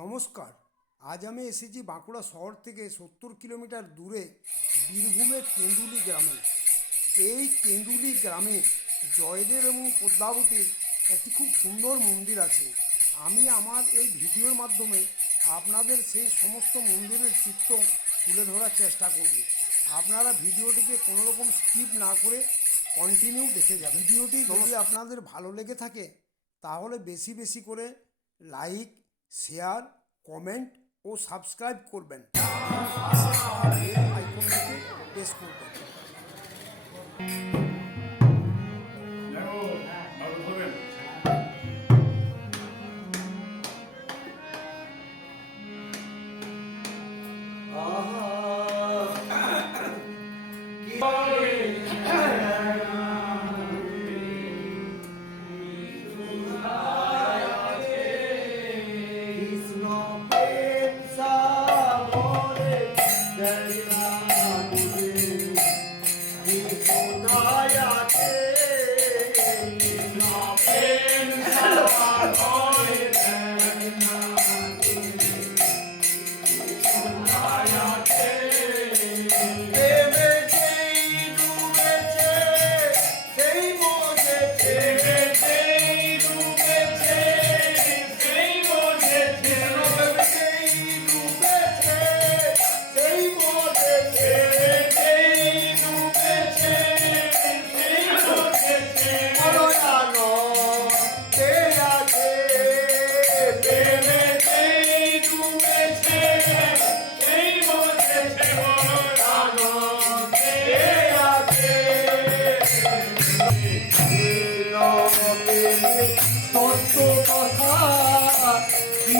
নমস্কার। আজ আমি এসেছি বাঁকুড়া শহর থেকে সত্তর কিলোমিটার দূরে বীরভূমের কেন্দুলি গ্রামে। এই কেন্দুলি গ্রামে জয়দেব এবং পদ্মাবতীর একটি খুব সুন্দর মন্দির আছে। আমি আমার এই ভিডিওর মাধ্যমে আপনাদের সেই সমস্ত মন্দিরের চিত্র তুলে ধরার চেষ্টা করব। আপনারা ভিডিওটিকে কোনো রকম স্কিপ না করে কন্টিনিউ দেখে যাবেন। ভিডিওটি যদি আপনাদের ভালো লেগে থাকে তাহলে বেশি বেশি করে লাইক শেয়ার কমেন্ট ও সাবস্ক্রাইব করবেন বেল আইকনটিকে প্রেস করবেন Oh.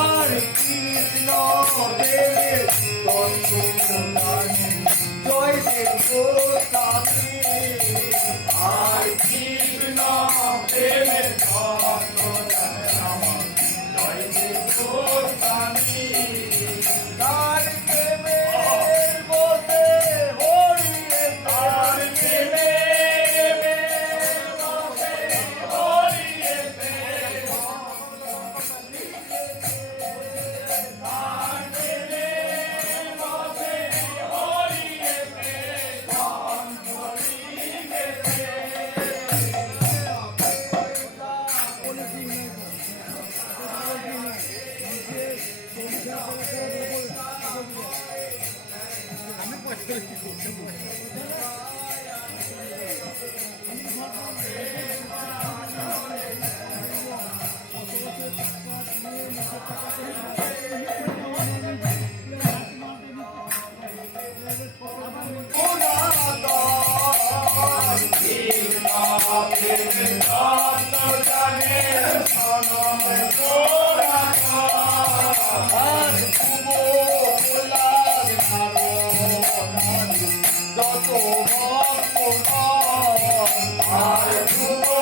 আর কৃষ্ণ দেবের জয় দেব। Oh, আর